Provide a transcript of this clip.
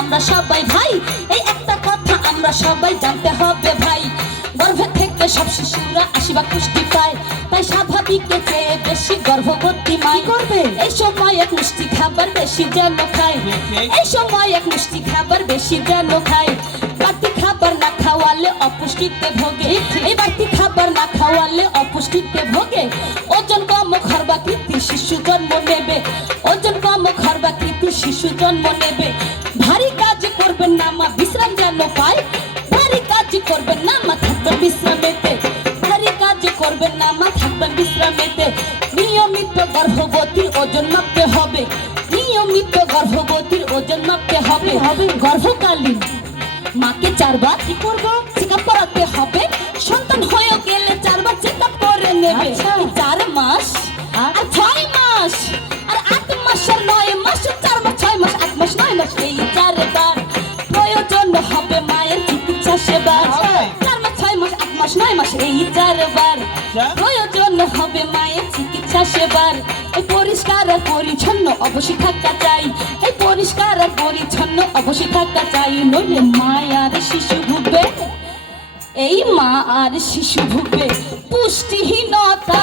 আমরা সবাই ভাই। এই একটা কথা আমরা সবাই জানতে হবে ভাই। গর্ভে থেকে সব শিশুরা আশীর্বাদ পুষ্টি পায়। তাই স্বাভাবিকের চেয়ে বেশি গর্ভবতী মাই করবে? এই সময় এক মিষ্টি খাবার বেশি যেন খায়। এই সময় এক মিষ্টি খাবার বেশি যেন খায়। বাড়তি খাবার না খাওয়ালে অপুষ্টিতে ভোগে। এই বাড়তি খাবার না খাওয়ালে অপুষ্টিতে ভোগে। ওজন কম খরবাকৃতি শিশু জন্ম নেবে। ওজন কম খরবাকৃতি শিশু জন্ম নেবে। ভারী কাজ করবেন না মা বিশ্রাম যেন পায়। ভারী কাজ করবেন না মা থাকবেন বিশ্রামেতে। ভারী কাজ করবেন না মা থাকবেন বিশ্রামেতে। নিয়মিত গর্ভবতীর ওজন মাপতে হবে। নিয়মিত গর্ভবতীর ওজন মাপতে হবে। হবে গর্ভকালীন মাকে চারবার কি করব? চেক আপ করাতে হবে। সন্তান হয়ে গেলে চারবার চেক আপ করে নেবে। আচ্ছা। চার মাস। আর মাস নয় মাস এই চারবার আচ্ছা। প্রয়োজন হবে মায়ের চিকিৎসা সেবার। এই পরিষ্কার আর পরিচ্ছন্ন অবশ্যই থাকা চাই। এই পরিষ্কার আর পরিচ্ছন্ন অবশ্যই থাকা চাই। নইলে মা আর শিশু ভুগবে। এই মা আর শিশু ভুগবে। পুষ্টিহীনতা।